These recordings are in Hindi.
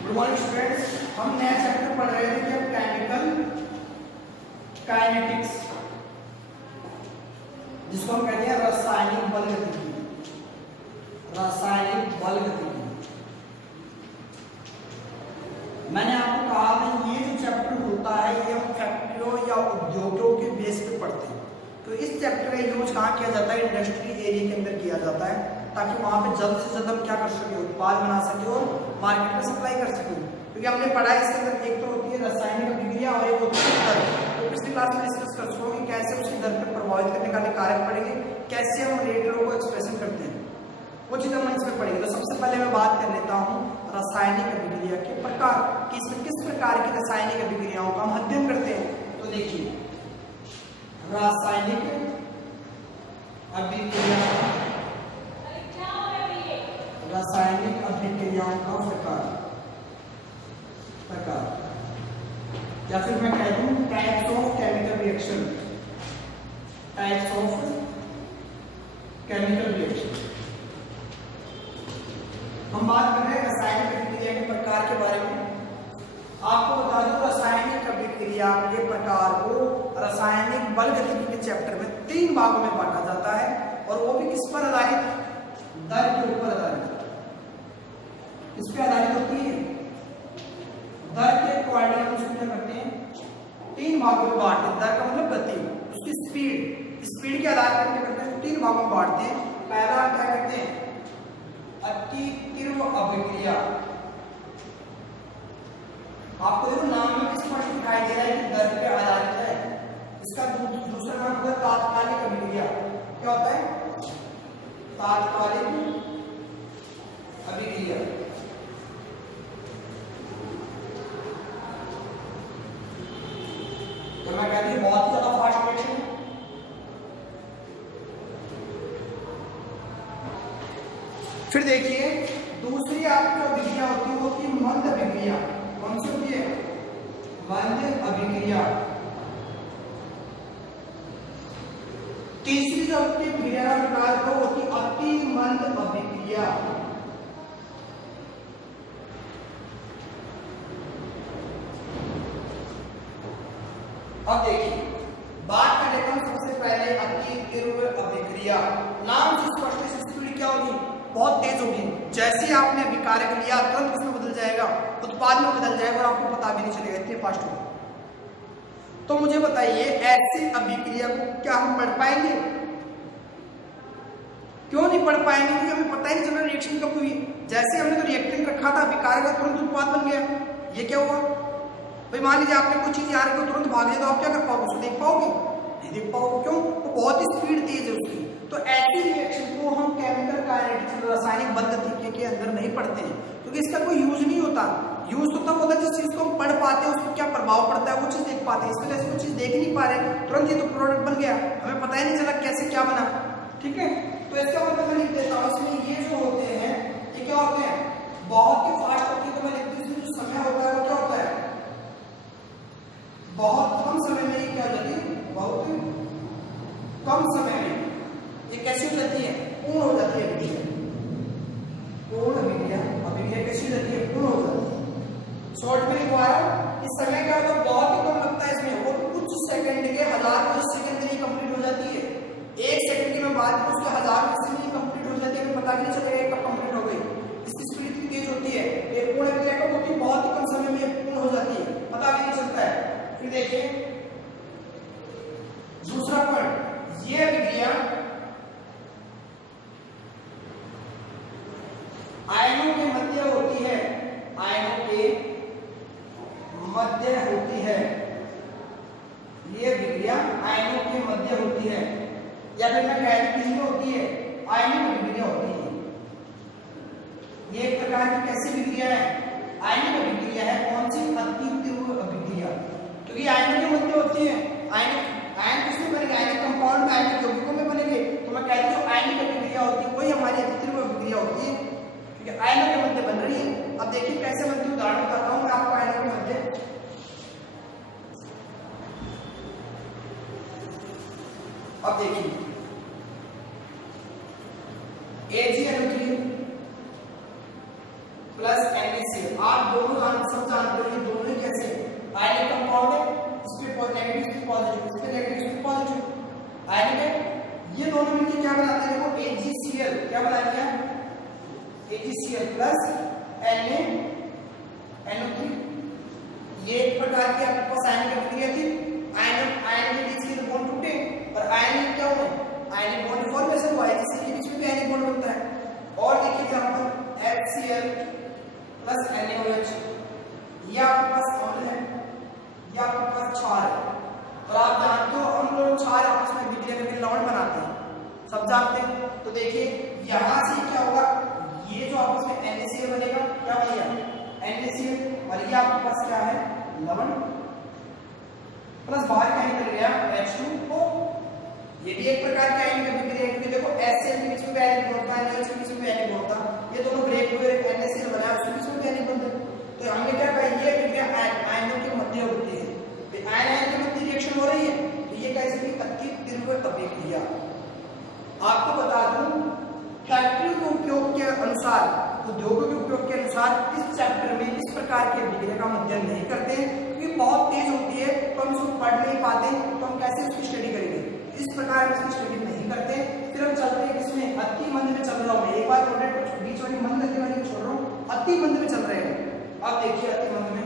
गुड मॉर्निंग स्टूडेंट्स, हम नया चैप्टर पढ़ रहे थे कि केमिकल काइनेटिक्स, जिसको हम कहते हैं रासायनिक बल गतिकी। रासायनिक बल गतिकी मैंने आपको कहा था ये जो चैप्टर होता है ये हम फैक्ट्रियों या उद्योगों के बेस पे पढ़ते हैं। तो इस चैप्टर का यूज कहाँ किया जाता है? इंडस्ट्री एरिया के अंदर किया जाता है, ताकि वहां पे जल्द से जल्द हम क्या कर सके, उत्पाद बना सके और मार्केट में सप्लाई कर सके। क्योंकि हमने पढ़ा है इसके अंदर एक तो होती है रासायनिक अभिक्रिया और एक होती है दर। तो पिछली क्लास में डिस्कस कर चुके कि कैसे उसकी दर पर प्रभावित करने वाले कारक पड़ेंगे, कैसे हम रिएक्टरों को एक्सप्रेशन करते हैं, वो चीजें हम इसमें पढ़ेंगे। तो सबसे पहले मैं बात कर लेता हूँ रासायनिक अभिक्रिया के प्रकार, कि इसमें किस प्रकार की रासायनिक अभिक्रियाओं का हम अध्ययन करते हैं। तो देखिए, रासायनिक अभिक्रिया, रासायनिक अभिक्रियाओं का प्रकार या फिर मैं कह दूं types of chemical reaction. Types of chemical reaction हम बात कर रहे हैं रासायनिक अभिक्रिया के प्रकार के बारे में। आपको बता दूं रासायनिक अभिक्रिया के प्रकार को रासायनिक बल गतिकी के चैप्टर में 3 भागों में बांटा जाता है, और वो भी किस पर आधारित? दर के ऊपर आधारित। किस पे आधारित होती है? दर के अकॉर्डिंग हम उसको क्या करते हैं? 3 भागों में बांटते हैं। दर का मतलब गति, उसकी स्पीड के आधार पर क्या करते हैं? 3 भागों में बांटते हैं। पहला क्या करते हैं? अति तीव्र अभिक्रिया। आपको देखो नाम में स्पष्ट दिखाई दे रहा है कि दर पे आधारित है। इसका दूसरा नाम होता है तात्कालिक अभिक्रिया। क्या होता है? तात्कालिक अभिक्रिया। तो मैं कहती हूँ बहुत ज्यादा फास्ट रिएक्शन। फिर देखिए दूसरी आपकी अभिक्रिया होती है वो होती है मंद अभिक्रिया। कौन सी होती है? मंद अभिक्रिया। तीसरी जो आपकी अभिक्रिया का प्रकार वो होती है अति मंद अभिक्रिया। अब देखिए बात कर लेते हैं सबसे पहले अति तीव्र अभिक्रिया। नाम से स्पष्ट है स्पीड क्या होगी? बहुत तेज होगी। जैसे ही आपने अभिकारक लिया तुरंत उसमें बदल जाएगा, उत्पाद में बदल जाएगा और आपको पता भी नहीं चलेगा, इतने फास्ट होगा। तो मुझे बताइए ऐसी अभिक्रिया को क्या हम पढ़ पाएंगे? क्यों नहीं पढ़ पाएंगे? क्योंकि हमें पता ही नहीं चल रहा रिएक्शन कब हुई। जैसे हमने तो रिएक्टेंट रखा था, अभिकारक तुरंत उत्पाद बन गया। ये क्या हुआ भाई? मान लीजिए आपने कोई चीज यार को तुरंत भाग लिया, तो आप क्या कर पाओगे? उसको देख पाओगे? नहीं देख पाओगे। क्यों? वो बहुत ही स्पीड तेज है उसकी। तो ऐसी रिएक्शन को हम केमिकल काइनेटिक्स, रासायनिक बल गतिकी के अंदर नहीं पढ़ते हैं, क्योंकि इसका कोई यूज नहीं होता। यूज तो तब होता है जिस चीज को हम पढ़ पाते हैं, उसको क्या प्रभाव पड़ता है वो चीज देख पाते हैं। इसमें ऐसी कोई चीज देख नहीं पा रहे, तुरंत ये तो प्रोडक्ट बन गया, हमें पता ही नहीं चला कैसे क्या बना। ठीक है, तो इसका मतलब मैं लिख देता हूँ, इसमें ये जो होते हैं ये क्या होते हैं? बहुत ही फास्ट होती है। तो मैं लिख दूँ इसमें जो समय होता है वो क्या होता है? बहुत कम समय में ये क्या हो जाती है? बहुत कम समय में ये कैसी हो जाती है? पूर्ण हो जाती है अभिक्रिया। पूर्ण अभिक्रिया कैसी हो जाती है? पूर्ण हो जाती है। शॉर्ट में लिखवाया, इस समय क्या होता है? बहुत ही कम लगता है इसमें, वो कुछ सेकंड के 1000 सेकंड में कंप्लीट हो जाती है। 1 सेकंड की मैं बात करूं, उसके 1000 सेकंड कंप्लीट हो जाती है, हमें पता भी नहीं चलेगा कब कंप्लीट हो गई। इसकी स्पीड इतनी तेज होती है, ये पूर्ण अभिक्रिया कब होती है? बहुत ही कम समय में पूर्ण हो जाती है, पता भी नहीं चलता है। फिर देखिए दूसरा पॉइंट, ये अभिक्रिया आयनों के मध्य होती है। आयनों के मध्य होती है। ये अभिक्रिया आयनों के मध्य होती है, या फिर मैं कह दूं किसमें होती है? आयनिक अभिक्रिया होती है। ये एक प्रकार की कैसी अभिक्रिया है? आयनिक अभिक्रिया है। कौन सी? अति तीव्र अभिक्रिया। क्योंकि आयनों के मध्य होती है। आयन किसमें बनेंगे? आयनिक कंपाउंड में, आयनिक यौगिकों में बनेंगे। तो मैं कहती हूँ आयनिक अभिक्रिया होती है, वही हमारी अति तीव्र अभिक्रिया होती है, क्योंकि आयनों के मध्य बन रही है। अब देखिए कैसे बनती है, उदाहरण बताता हूँ मैं आपको आयनों के मध्य। अब देखिए AgNO3 प्लस NaCl NaCl। आप दोनों सब जानते हो ये दोनों ही कैसे आयनिक कंपाउंड है, इसमें नेगेटिव इसमें पॉजिटिव, इसमें नेगेटिव इसमें पॉजिटिव आयनिक है। ये दोनों मिलकर क्या बनाते हैं? देखो AgCl क्या बनाएंगे? AgCl plus NaNO3। ये एक प्रकार की आपके पास आयनिक अभिक्रिया थी। आयन के बीच के बॉन्ड टूटे और आयनिक क्या हुए? आयनिक बॉन्ड फॉर्मेशन हुआ। AgCl के बीच में भी आयनिक बॉन्ड बनता है। और देखिए एग्जांपल HCl प्लस NaOH, ये आपके पास अम्ल है, ये आपके पास क्षार है। और आप जानते हो अम्ल और क्षार आपस में विक्रिया करके लवण बनाते हैं, सब जानते हैं। तो देखिए यहां से क्या होगा? ये जो आपस में NaCl बनेगा, क्या बनेगा? NaCl। और ये आपके पास क्या है? लवण प्लस बाहर क्या निकल गया? H2O। ये भी एक प्रकार की आयनिक अभिक्रिया है, क्योंकि देखो HCl के बीच में भी आयनिक बॉन्ड था, NaOH के बीच में भी आयनिक बॉन्ड था। ये दोनों ब्रेक हुए, NaCl बनाया, उसके बीच में भी आयनिक बॉन्ड है। तो हमने क्या कहा? ये अभिक्रिया आयनों के मध्य होती है। आयन के मध्य रिएक्शन हो रही है, तो ये कैसे की अति तीव्र अभिक्रिया। आपको बता दूं फैक्ट्री के उपयोग के अनुसार, उद्योगों के उपयोग के अनुसार इस चैप्टर में इस प्रकार के अभिक्रिया का अध्ययन नहीं करते हैं, क्योंकि बहुत तेज होती है तो हम इसको पढ़ नहीं पाते, तो हम कैसे उसकी स्टडी करेंगे? इस प्रकार इसकी स्टडी नहीं करते। फिर हम चलते हैं किसमें? अति मंद में चल रहा हूं। एक बार कुछ बीच वाली मंद अति वाली छोड़ रहा हूं, अति मंद में चल रहे हैं। अब देखिए अति मंद में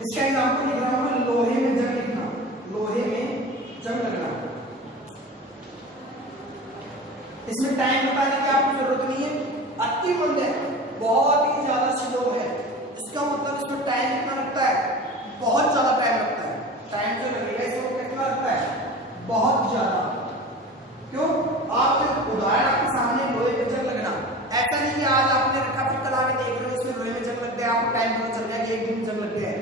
इसका एग्जांपल लिख रहा हूं, लोहे में जंग लिखना, लोहे में जंग लगना। इसमें टाइम बताने की आपको जरूरत नहीं है, अति मंद है, बहुत ही ज्यादा स्लो है। इसका मतलब इसमें टाइम कितना लगता है? बहुत ज्यादा टाइम लगता है। टाइम जो लगेगा इसको कितना लगता है? बहुत ज्यादा। क्यों? आप उदाहरण आपके सामने लोहे में जंग लगना, ऐसा नहीं कि आज आपने रखा फिर कल आके देख रहे हो इसमें लोहे में जंग लग गया, आपको टाइम पता चल गया कि एक दिन जंग लग गया है,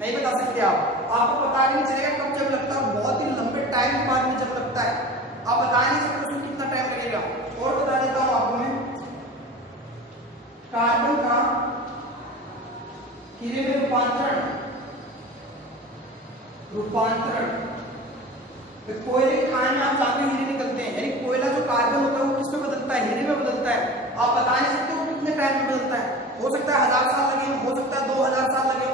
नहीं बता सकते आप। आपको पता भी नहीं चलेगा कब जंग लगता है, बहुत ही लंबे टाइम के बाद में जंग लगता है। आप बता नहीं सकते उसमें कितना टाइम लगेगा। और बता देता हूं आपको मैं, कार्बन का हीरे में रूपांतरण कोयले के खाने में आप जानते हैं हीरे निकलते हैं, यानी कोयला जो कार्बन होता है वो किसमें बदलता है? हीरे में बदलता है। आप बता नहीं सकते वो कितने टाइम में बदलता है। हो सकता है 1000 साल लगे, हो सकता है 2000 साल लगे।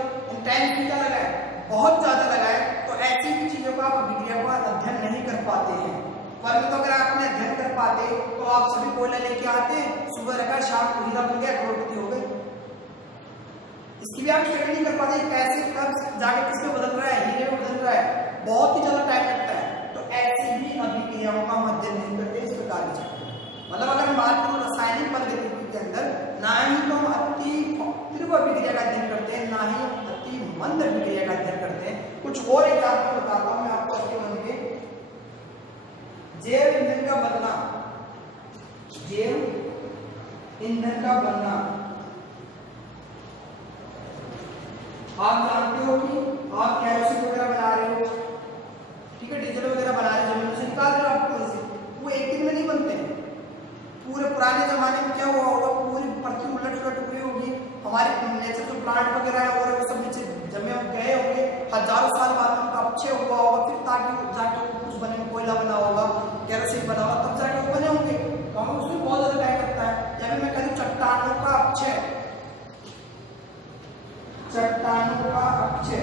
टाइम कितना लगा है? बहुत ज्यादा लगा है। तो ऐसी भी चीजों का आप अभिक्रिया का अध्ययन नहीं कर पाते हैं। पर तो अगर आपने अध्ययन कर पाते तो आप सभी कोयला लेके आते, सुबह रखा, शाम को हीरा बन गया, करोड़पति हो गए। इसकी भी आप स्टडी नहीं कर पाते, कैसे कब जाके किसमें बदल रहा है? हीरे में बदल रहा है, बहुत ही ज्यादा टाइम लगता है। तो ऐसी भी अभिक्रियाओं का अध्ययन नहीं करते इस प्रकार के। मतलब अगर हम बात करें रासायनिक पद्धति के अंदर, ना ही तो हम अति तीव्र अभिक्रिया का अध्ययन करते हैं, ना ही अति मंद अभिक्रिया का अध्ययन करते हैं। कुछ और एग्जाम्पल बताता हूं मैं आपको अति मंद के। जैव ईंधन का बनना, जैव ईंधन का बनना, आप जानते हो कि आप केरोसिन वगैरह बना रहे हो, ठीक है, डीजल वगैरह बना रहे हो, जमीन से निकाल रहे हो आप, वो एक दिन में नहीं बनते। पूरे पुराने जमाने में क्या हुआ होगा? पूरी पृथ्वी उलट हुई होगी, हमारे नेचर जो प्लांट वगैरह है और वो सब नीचे जमे गए होंगे, हजारों साल बाद उनका अपक्षय हुआ होगा, फिर ताकि जाके कुछ बने, कोयला बना होगा, केरोसिन बना होगा, तब जाके वो बने होंगे। तो हमें उसमें बहुत ज्यादा टाइम लगता है। या फिर मैं कहूँ चट्टानों का अपक्षय, चट्टानों का अपक्षय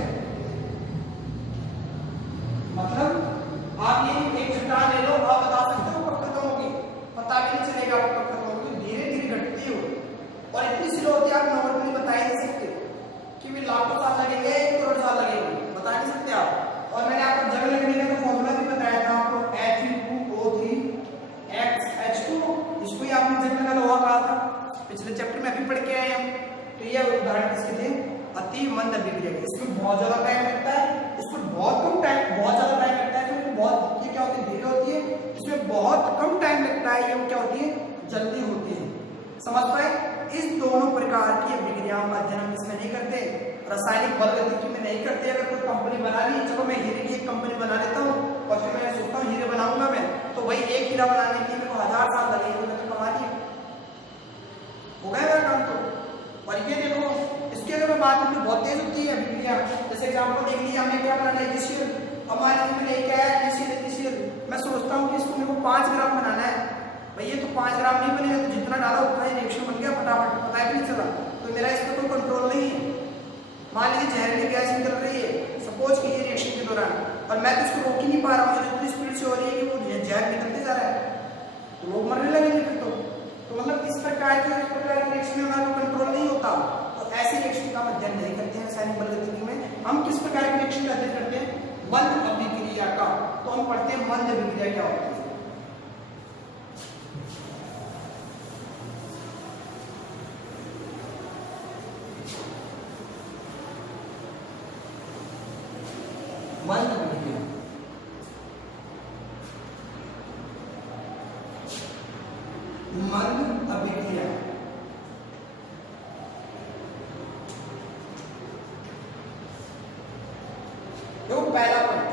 मतलब आप ये एक चट्टान ले लो, आप बता सकते हो कब खत्म होगी? पता भी नहीं चलेगा वो कब खत्म होगी, धीरे धीरे घटती हो और इतनी स्लो होती है आप नॉर्मली बता ही नहीं सकते कि भी लाखों साल लगेंगे, 1 करोड़ साल लगेंगे, बता नहीं सकते आप। और मैंने आपको जंग लगने का तो फॉर्मूला भी बताया था आपको, Fe2O3H2, इसको ही आपने जंग लगा लोहा कहा था, पिछले चैप्टर में अभी पढ़ के आए हम। तो ये उदाहरण किसके थे? अति मंद अभिक्रिया। इसमें बहुत ज्यादा टाइम लगता है, इसमें बहुत कम टाइम, बहुत ज्यादा टाइम लगता है। इसमें बहुत, ये क्या होती है? धीरे होती है। इसमें बहुत कम टाइम लगता है, ये क्या होती है? जल्दी होती है। समझ पाए? इस दोनों प्रकार की अभिक्रियाओं का अध्ययन हम इसमें नहीं करते, रासायनिक बलगतिकी में नहीं करते। अगर कोई कंपनी बना रही है, चलो मैं हीरे की एक कंपनी बना लेता हूँ और फिर मैं सोचता हूँ हीरे बनाऊंगा मैं, तो वही एक हीरा बनाने के लिए मेरे को 1000 साल लगेंगे, मैंने कमा लिया, हो गया मेरा काम। तो और ये देखो, इसकी अगर मैं बात करूँ बहुत तेज होती है अभिक्रिया। जैसे एग्जाम्पल देख लीजिए, हमने क्या बनाना है? NaCl, हमारे में लेके आया NaCl। मैं सोचता हूँ कि इसको मेरे को 5 ग्राम बनाना है, भैया तो 5 ग्राम नहीं बनेगा, तो जितना डाला उतना ही रिएक्शन बन फटाफट, पता भी नहीं चला, तो मेरा इस पर कोई कंट्रोल नहीं है। मान लीजिए जहरीली गैस निकल रही है सपोज कि ये रिएक्शन के दौरान, और मैं तो इसको रोक ही नहीं पा रहा हूँ, इतनी स्पीड से हो रही है कि वो जहर निकलते जा रहा है, तो लोग मरने लगेंगे फिर तो मतलब इस प्रकार की रिएक्शन में हमारा कंट्रोल नहीं होता। तो ऐसी रिएक्शन का हम अध्ययन नहीं करते हैं रासायनिक बलगतिकी में। हम किस प्रकार की रिएक्शन का अध्ययन करते हैं? मंद अभिक्रिया का। तो हम पढ़ते हैं मंद अभिक्रिया क्या होती है। मंद अभिक्रिया, मंद अभिक्रिया तो पहला पॉइंट,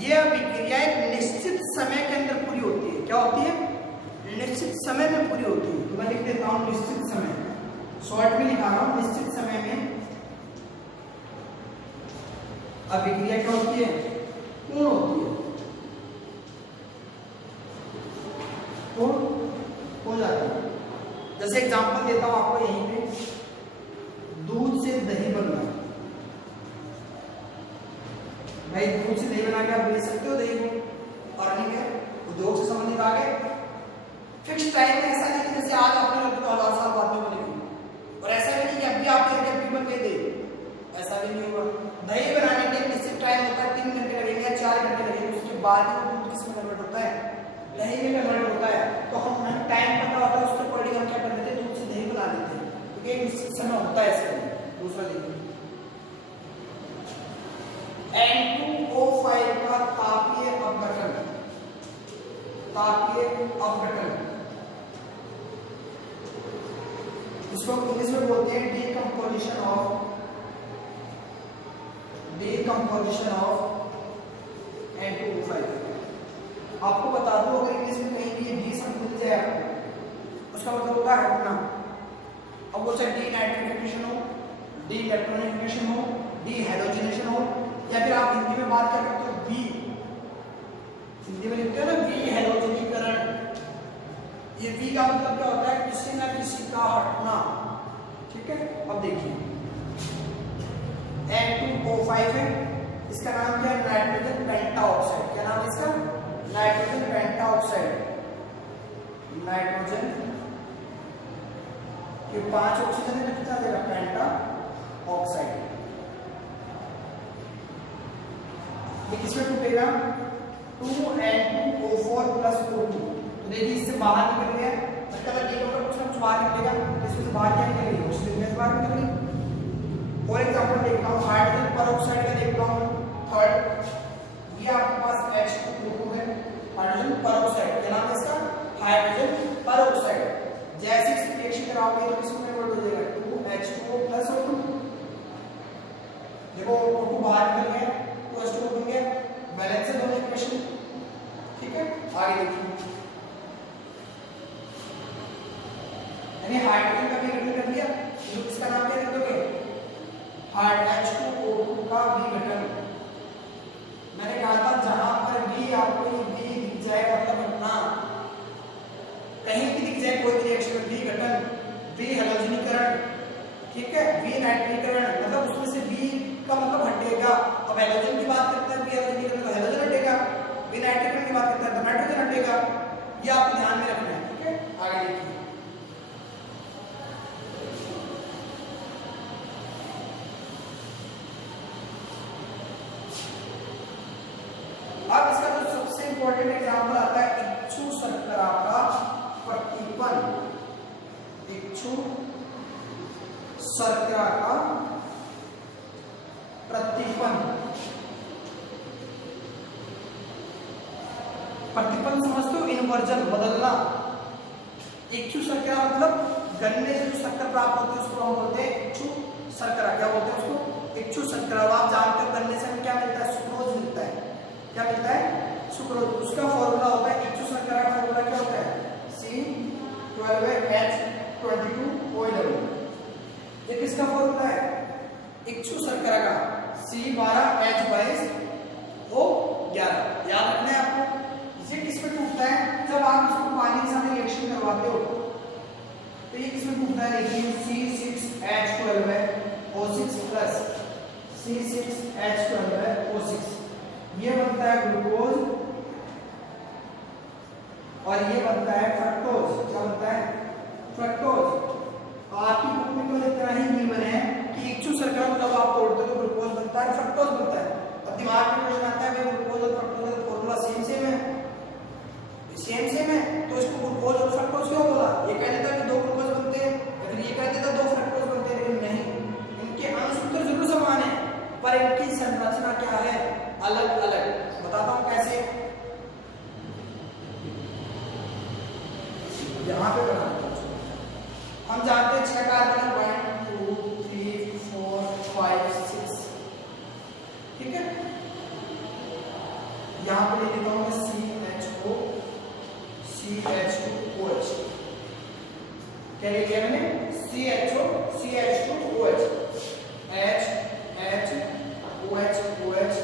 ये अभिक्रिया एक निश्चित समय के अंदर पूरी होती है। क्या होती है? निश्चित समय में पूरी होती है। तो मैं लिख देता हूं निश्चित समय, शॉर्ट में लिखा रहा हूं, निश्चित समय में अभिक्रिया क्या होती है? पूर्ण होती है, पूर्ण हो जाती है। जैसे एग्जांपल देता हूं आपको यहीं पे, दूध से दही बनना। भाई दूध से दही बना के आप बेच सकते हो दही को, अर्निंग है, उद्योग से संबंधित आ गए। फिक्स टाइम में ऐसा नहीं कि जैसे आज आपने रखी तो 1000 साल बाद में बनेगी, और ऐसा भी नहीं कि अभी आप लेके अभी बन के दे, ऐसा भी नहीं हुआ। दही बनाने के लिए निश्चित टाइम होता है, 3 घंटे लगेंगे या 4 घंटे लगेंगे, उसके बाद ही दूध किस में कन्वर्ट होता है? दही में कन्वर्ट होता है। तो हम टाइम पता होता है, उसके अकॉर्डिंग हम क्या कर देते हैं? दूध से दही बना देते हैं, क्योंकि एक निश्चित समय होता है इसका। दूसरा देखिए, N2O5 का तापीय अपघटन, तापीय अपघटन, इसको इंग्लिश में बोलते हैं डीकंपोजिशन ऑफ N2O5। आपको बता दूं, अगर इंग्लिश में कहीं भी ये डी शब्द मिल जाए आपको, उसका मतलब होता है हटना। अब वो चाहे डी नाइट्रिफिकेशन हो, डी इलेक्ट्रॉनिफिकेशन हो, डी हैलोजिनेशन हो, या फिर आप हिंदी में बात कर सकते हो बी, हिंदी में लिखते हो ना बी हैलोजनीकरण। ये बी का मतलब क्या होता है? किसी ना किसी का हटना। ठीक है, अब देखिए N2O5 है, इसका नाम क्या है? Nitrogen pentoxide. क्या नाम है इसका? Nitrogen pentoxide. नाइट्रोजन के 5 ऑक्सीजन है, कितना देगा? पेंटा ऑक्साइड। ये किसमें टूटेगा? 2N2O4 plus O2। तो देखिए इससे बाहर निकल गया, मतलब ये होगा कुछ ना कुछ बाहर निकलेगा, इसमें से बाहर क्या निकल रही है? ऑक्सीजन गैस बाहर निकल रही है। और एग्जांपल देखता हूं, हाइड्रोजन परऑक्साइड का देखता हूं, थर्ड, ये आपके पास H2O2 है, हाइड्रोजन परऑक्साइड। क्या नाम है इसका? Hydrogen peroxide. जैसे इस रिएक्शन कराओगे तो किसमें कन्वर्ट हो जाएगा? 2H2O plus O2। देखो O2 बाहर निकल गया, 2H2O बन गया, बैलेंस है दोनों इक्वेशन। ठीक है, आगे देखिए, यानी हाइड्रोजन का भी विघटन कर दिया, तो इसका नाम क्या लिख दोगे? H2O2 का विघटन। मैंने कहा था जहां पर भी आपको ये बी दिख जाए, मतलब अपना कहीं भी दिख जाए कोई भी रिएक्शन में विघटन, बी हैलोजनीकरण, ठीक है, बी नाइट्रीकरण, मतलब उसमें से बी का मतलब हटेगा। अब हैलोजन की बात करते हैं, बी हैलोजनीकरण तो हैलोजन हटेगा, बी नाइट्रीकरण की बात करते हैं तो नाइट्रोजन हटेगा। ये आपको ध्यान में रखना है। ठीक है, आगे देखिए, अब इसका जो सबसे इंपॉर्टेंट एग्जांपल आता है इच्छु शर्करा का प्रतिपन। इच्छु शर्करा का प्रतिपन। प्रतिपन समझते हो? इन्वर्जन, बदलना। इच्छु शर्करा मतलब गन्ने से जो शक्कर प्राप्त होती है उसको हम बोलते हैं इच्छु शर्करा। क्या बोलते हैं उसको? इच्छु शर्करा। आप जानते हो गन्ने से हमें क्या मिलता है? सुक्रोज मिलता है। क्या मिलता है? सुक्रोज। उसका फॉर्मूला होता है, इच्छु शर्करा का फॉर्मूला क्या होता है? C12H22O11। ये किसका फॉर्मूला है? इच्छु शर्करा का, C12H22O11। याद रखना है आपको। ये किस पे टूटता है? जब आप इसको पानी के साथ रिएक्शन करवाते हो, तो ये किसमें टूटता है, देखिए C6H12 है O6 प्लस C6H12 है O6, ये बनता है ग्लूकोज और ये बनता है फ्रक्टोज। क्या बनता है, फ्रक्टोज। आपकी बुक में तो इतना ही गिवन है कि इच्छू सर्कल जब आप तोड़ते हो तो ग्लूकोज बनता है, फ्रक्टोज बनता है। अब दिमाग में प्रश्न आता है भाई ग्लूकोज और फ्रक्टोज का फॉर्मूला सेम है, सेम है, तो इसको ग्लूकोज और फ्रक्टोज क्यों बोला? ये कह देता कि दो ग्लूकोज बनते हैं या फिर ये कह देता दो फ्रक्टोज बनते हैं, लेकिन नहीं, इनके अणुसूत्र जरूर समान है पर इनकी संरचना क्या है, अलग अलग। बताता हूं कैसे, यहां पे बना हम जानते हैं 6 कार्बन 1 2 3 4 5 6, ठीक है। यहां पे ले लेता हूं मैं CHO CH2OH, क्या लिया मैंने, CHO CH2OH, H H OH OH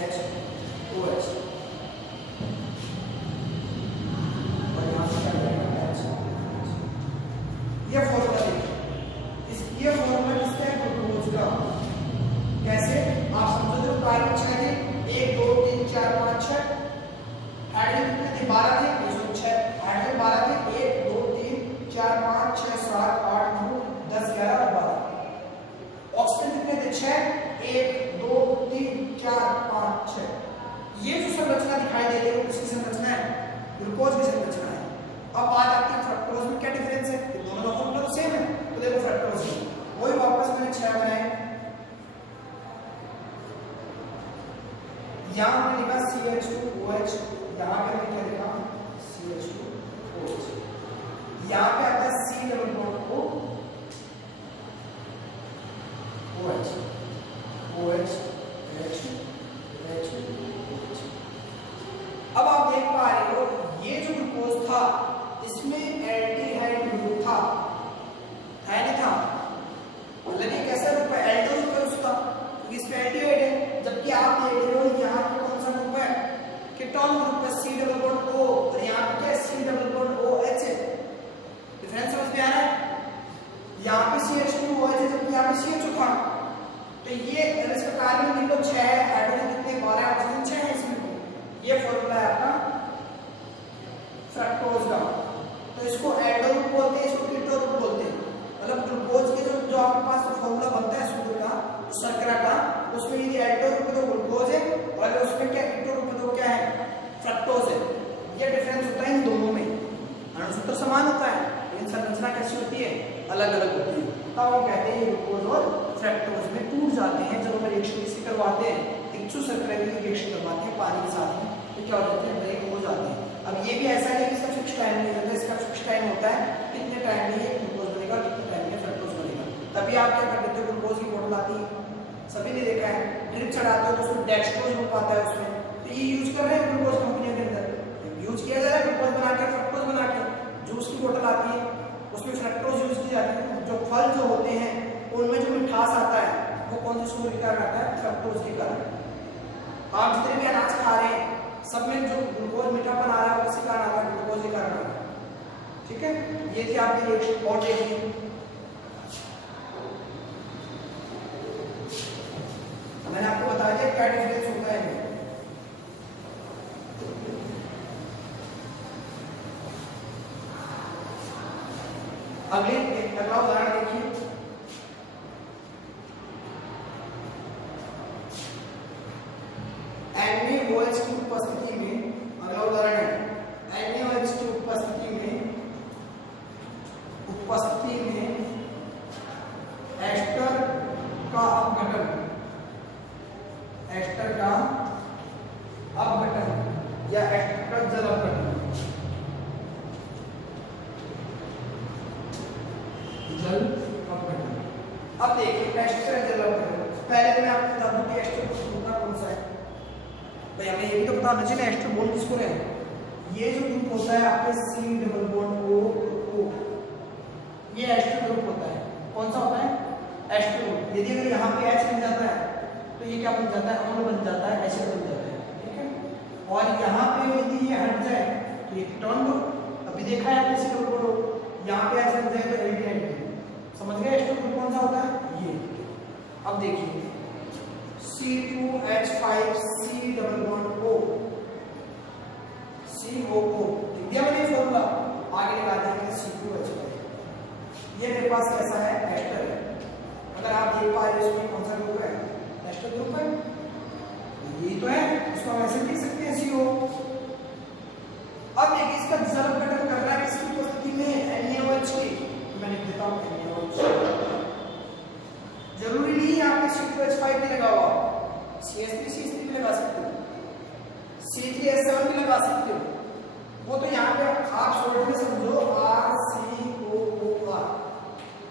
H OH, ये फॉर्मूला देखिए, ये फॉर्मूला किसका है, ग्लूकोज का। कैसे, आप समझो जो कार्बन 6 थे, 1 2 3 4 5 6, हाइड्रोजन कितने थे, 12 थे, इसमें 6 हाइड्रोजन 12 थे, 1 2 3 4 5 6 7 8 9 10 11 और 12। ऑक्सीजन कितने थे, 6 1 2 3 4 5 6। ये जो संरचना दिखाई दे रही है वो किसकी संरचना है, ग्लूकोज की संरचना है। अब बात आती है फ्रक्टोज में, क्या डिफरेंस है, दोनों का फॉर्मूला तो सेम है, तो देखो फ्रक्टोज वही वापस मैंने 6 बनाए, यहां मैंने लिखा CH2OH, यहां पे मैंने क्या लिखा CH2OH, यहां पे आता है C double bond O OH OH H H OH। अब आप देख पा रहे हो ये जो ग्लूकोज था इसमें एल्डिहाइड ग्रुप था, है नहीं था, मतलब ये कैसा ग्रुप है, एल्डो ग्रुप है उसका, तो इसमें एल्डिहाइड है। जबकि आप देख रहे हो यहाँ पे कौन सा ग्रुप है, कीटोन ग्रुप है, C डबल बॉन्ड O, और यहाँ पे क्या है, C डबल बॉन्ड OH है। डिफरेंस समझ में आ रहा है, यहाँ पे CH2OH है जबकि यहाँ पे CHO था। तो ये इस प्रकार में मिलो 6 है, हाइड्रोजन कितने 12 ऑक्सीजन 6 है इसमें। ये फॉर्मूला है आपका फ्रक्टोज का, तो इसको एल्डो ग्रुप बोलते हैं, इसको कीटो ग्रुप बोलते हैं। मतलब ग्लूकोज के जो आपके पास फॉर्मूला बनता है शुगर का, शर्करा का, उसमें यदि एल्डो ग्रुप तो ग्लूकोज है और उसमें क्या कीटो ग्रुप तो क्या है, फ्रक्टोज है। ये डिफरेंस होता है इन दोनों में, अणुसूत्र समान होता है लेकिन संरचना कैसी होती है, अलग अलग होती है। तब वो कहते हैं ग्लूकोज और फ्रक्टोज में टूट जाते हैं जब हम रिएक्शन किसी करवाते हैं, इच्छू शर्करा की रिएक्शन करवाते हैं पानी के साथ में, तो क्या हो जाते हैं, ब्रेक हो जाते हैं। अब ये भी ऐसा नहीं कि इसका फिक्स टाइम नहीं होता, इसका फिक्स टाइम होता है कितने टाइम में ये ग्लूकोज बनेगा, कितने टाइम में फ्रक्टोज बनेगा। तभी आप क्या कर देते हो, ग्लूकोज की बोतल आती है, सभी ने देखा है, ड्रिप चढ़ाते हो तो उसमें डेक्सट्रोज ग्रुप आता है उसमें, तो ये यूज कर रहे हैं ग्लूकोज कंपनियों के अंदर, यूज किया जा रहा है ग्लूकोज बना के, फ्रक्टोज बना के। जूस की बोतल आती है उसमें फ्रक्टोज यूज की जाती है। जो फल जो होते हैं उनमें जो मिठास आता है वो कौन से सूर्य के कारण आता है, फ्रक्टोज के कारण। आप जितने भी अनाज खा रहे हैं सब में जो ग्लूकोज मीठापन आ रहा है उसी कारण आ रहा है, ग्लूकोज के कारण आ रहा है, ठीक है। ये थी आपकी रिएक्शन। और देखिए मैंने आपको बता दिया क्या डिफरेंस होता है। अगला उदाहरण देखिए, NaOH की उपस्थिति में, अगला उदाहरण है NaOH की उपस्थिति में एस्टर का अपघटन, एस्टर का अपघटन या एस्टर का जल अपघटन, जल अपघटन। अब देखिए एस्टर जल अपघटन, पहले तो मैं आपको बता दूं कि एस्टर ग्रुप कौन सा है। भाई हमें ये भी तो पता होना चाहिए ना एस्टर बॉन्ड किसको है। ये जो ग्रुप होता है आपके C डबल बॉन्ड O, ये एस्टर ग्रुप होता है। कौन सा होता है, एस्टर ग्रुप। यदि अगर यहाँ पे H बन जाता है तो ये क्या बन जाता है, अम्ल बन जाता है, एसिड बन जाता है, ठीक है। और यहाँ पे यदि ये हट जाए तो ये कीटोन ग्रुप। अभी देखा है आपने C डबल बॉन्ड समझ गए एस्टर ग्रुप कौन सा होता है ये। अब देखिए C2H5C double bond O COO लिख दिया मैंने फॉर्मूला, आगे लगा देंगे C2H5। ये मेरे पास कैसा है एस्टर है। अगर आप देख पा रहे हो इसमें कौन सा ग्रुप है एस्टर ग्रुप है, ये तो है, इसको हम ऐसे लिख सकते हैं CO। अब देखिए इसका जरूर गठन कर रहा है किसकी उपस्थिति में NaOH की, मैं लिख देता हूं NaOH। जरूरी नहीं है आपने C2H5 भी लगा हुआ, CH3CH3 भी लगा सकते हो, C3H7 भी लगा सकते हो। वो तो यहाँ पे आप शॉर्ट में समझो RCOOR,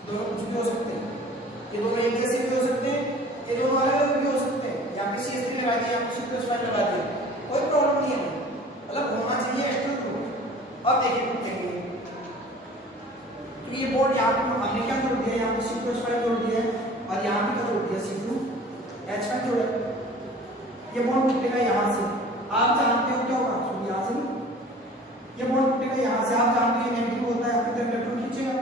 दोनों कुछ भी हो सकते हैं, ये दोनों एक जैसे भी हो सकते हैं, ये दोनों अलग अलग भी हो सकते हैं। यहाँ पे CH3 लगा दिया, यहाँ पे C2H5 लगा दिया, कोई प्रॉब्लम नहीं है, मतलब होना चाहिए एस्टर ग्रुप। अब देखिए देखेंगे तो ये बोर्ड यहाँ पे हमने क्या जोड़ दिया, यहाँ पे C2H5 जोड़ दिया और यहाँ पे क्या जोड़ दिया C2H5 जोड़ा। ये बॉन्ड टूटेगा यहाँ से, आप जानते हो क्या होगा, सुनिए यहाँ से ये बॉन्ड टूटेगा यहाँ से, आप जानते हो नेगेटिव होता है, आपकी तरफ इलेक्ट्रॉन खींचेगा,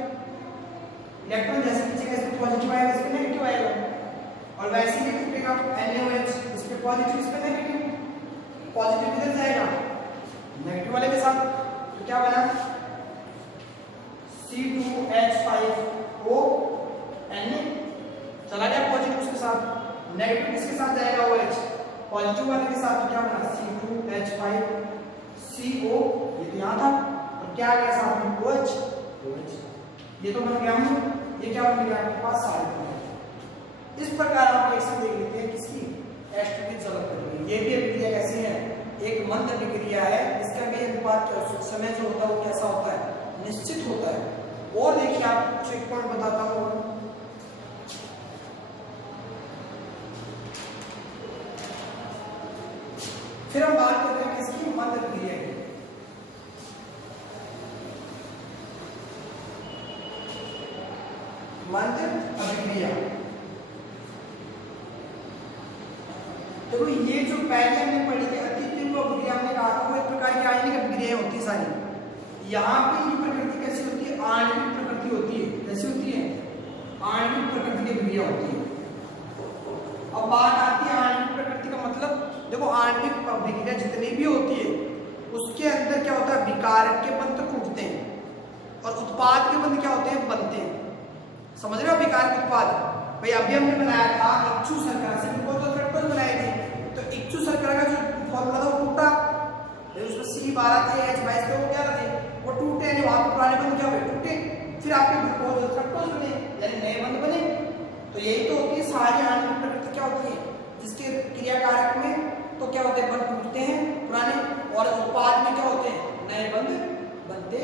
इलेक्ट्रॉन जैसे खींचेगा इस पे पॉजिटिव आएगा, इस पे नेगेटिव आएगा। और वैसे ही टूटेगा NaOH, इस पे पॉजिटिव इस पे नेगेटिव, पॉजिटिव किधर जाएगा नेगेटिव वाले के साथ, तो क्या बना C2H5O Na चला गया पॉजिटिव उसके साथ, नेगेटिव किसके साथ जाएगा OH पॉजिटिव वाले के साथ, तो क्या बना C2H5CO, ये तो यहाँ था, और क्या आ गया साथ में OH, ये तो बन गया हम, ये क्या बन गया आपके पास सारे। इस प्रकार आप रिएक्शन देख लेते हैं किसकी एस्टर की जरूरत पड़ेगी। ये भी अभिक्रिया कैसी है, एक मंद अभिक्रिया है, इसका भी अनुपात समय जो होता है वो कैसा होता है निश्चित होता है। और देखिए आपको कुछ एक पॉइंट बताता हूँ, फिर हम बात करते हैं किसकी मंद अभिक्रिया की। मंद अभिक्रिया देखो ये जो पहले हमने पढ़ी थी अति तीव्र अभिक्रिया, हमने कहा था वो एक प्रकार की आणविक अभिक्रियाएं होती है सारी। यहाँ पे ये प्रकृति कैसी होती है आणविक प्रकृति होती है, कैसी होती है आणविक प्रकृति की अभिक्रिया होती है। अब बात आती है आणविक प्रकृति का मतलब, देखो आणविक अभिक्रिया जितनी भी होती है उसके अंदर क्या होता है विकारक के बंध टूटते हैं और उत्पाद के बंध क्या होते हैं बनते हैं। समझ रहे हो विकारक उत्पाद, भाई अभी हमने बनाया था इच्छु शर्करा से ग्लूकोज और फ्रक्टोज बनाए थे, तो इच्छु शर्करा का जो फॉर्मूला था वो टूटा, उसमें C12 थे H22 थे, वो क्या थे वो टूटे, यानी वहां पे पुराने बंध क्या हुए टूटे, फिर आपके ग्लूकोज और फ्रक्टोज बने यानी नए बंध बने। तो यही तो होती है सारी आणविक प्रकृति क्या होती है, जिसके क्रियाकारक में तो क्या होते हैं बंध टूटते हैं पुराने, और उत्पाद में क्या होते हैं नए बंध बनते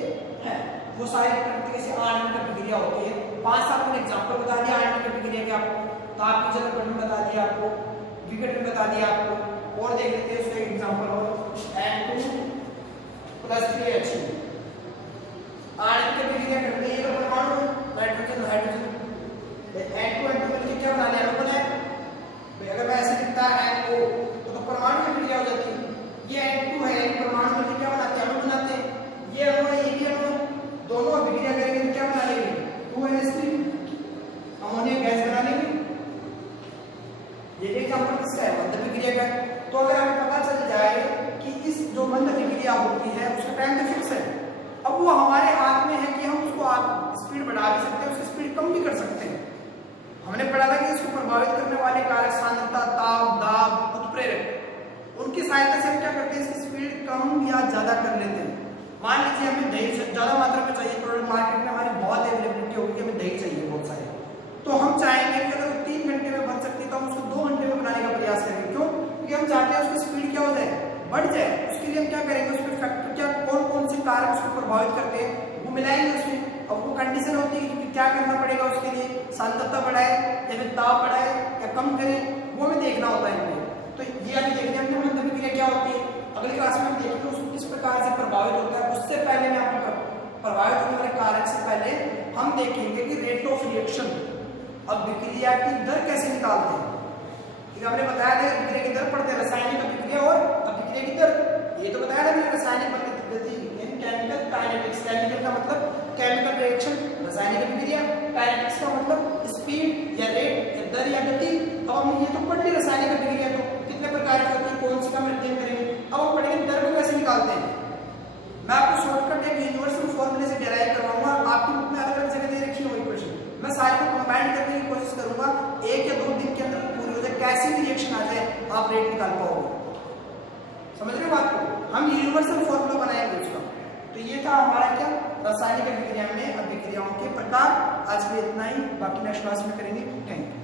हैं। वो सारी प्रकृति से आणविक अभिक्रिया होती है। 5-7 मैंने एग्जांपल बता दिया आणविक अभिक्रिया के आपको, ताप विचलन गठन बता दिया आपको, विघटन बता दिया आपको, और देख लेते हैं उसका एग्जांपल हो N2+3H2 आणविक अभिक्रिया करते हैं, ये परमाणु नाइट्रोजन हाइड्रोजन N2 मिलकर क्या बना लिया बनाए, अगर मैं ऐसे लिखता NO तो परमाणु की अभिक्रिया हो जाती है। ये N2 है, परमाणु मिलकर क्या बनाते हैं अणु बनाते हैं, ये अणु है ये भी अणु, दोनों अभिक्रिया करेंगे तो क्या बना लेंगे 2NH3 अमोनिया गैस बना लेंगे। ये एग्जांपल किसका है मंद अभिक्रिया का। तो अगर हमें पता चल जाए कि इस जो मंद अभिक्रिया होती है उसका टाइम तो फिक्स है, अब वो हमारे हाथ में है कि हम उसको स्पीड बढ़ा भी सकते हैं, उसकी स्पीड कम भी कर सकते हैं। हमने पढ़ा था कि इसको प्रभावित करने वाले कारक सांद्रता, ताप, दाब, उत्प्रेरक, उनकी सहायता से हम क्या करते हैं इसकी स्पीड कम या ज्यादा कर लेते हैं। मान लीजिए हमें दही ज्यादा मात्रा में चाहिए, प्रोडक्ट मार्केट में हमारी बहुत अवेलेबिलिटी होगी कि हमें दही चाहिए बहुत सारे, तो हम चाहेंगे कि अगर 3 घंटे में बन सकती है तो हम उसको 2 घंटे में बनाने का प्रयास करेंगे। क्यों? क्योंकि हम चाहते हैं उसकी स्पीड क्या हो जाए बढ़ जाए। उसके लिए हम क्या करेंगे उसमें फैक्टर क्या कौन कौन से कारक उसको प्रभावित करते हैं वो मिलाएंगे उसमें। अब वो कंडीशन होती है कि क्या करना पड़ेगा उसके लिए, सांद्रता बढ़ाए या फिर ताप बढ़ाए या कम करें, वो हमें देखना होता है इनमें। तो ये अभी देखते हैं मंद अभिक्रिया क्या होती है, अगली क्लास में हम देखेंगे उसको किस प्रकार से प्रभावित होता है। उससे पहले मैं आपको प्रभावित होने वाले कारक से पहले हम देखेंगे कि रेट ऑफ रिएक्शन अभिक्रिया की दर कैसे निकालते हैं। हमने बताया था अभिक्रिया की दर पढ़ते हैं, रासायनिक अभिक्रिया और अभिक्रिया की दर, ये तो बताया था मैंने रासायनिक गति इन केमिकल काइनेटिक्स। केमिकल का मतलब केमिकल रिएक्शन, रासायनिक अभिक्रिया, काइनेटिक्स का मतलब स्पीड या रेट या दर या गति। अब हमने ये तो पढ़ ली रासायनिक अभिक्रिया, तो कितने प्रकार की होती है, कौन सी का हम अध्ययन करेंगे। अब हम पढ़ेंगे दर को कैसे निकालते हैं। मैं आपको शॉर्टकट एक यूनिवर्सल फॉर्मूले से डेराइव करवाऊंगा, आपकी बुक में अलग अलग जगह दे रखी है इक्वेशन, मैं सारे को कंबाइन करने की कोशिश करूंगा, 1 या 2 दिन के अंदर पूरी हो जाए, कैसी भी रिएक्शन आ जाए आप रेट निकाल पाओगे। समझ रहे हो बात को, हम यूनिवर्सल फॉर्मूला बनाएंगे उसका। तो ये था हमारा क्या, रासायनिक अभिक्रिया में अभिक्रियाओं के प्रकार। आज के लिए इतना ही, बाकी नेक्स्ट क्लास में करेंगे। Thank you.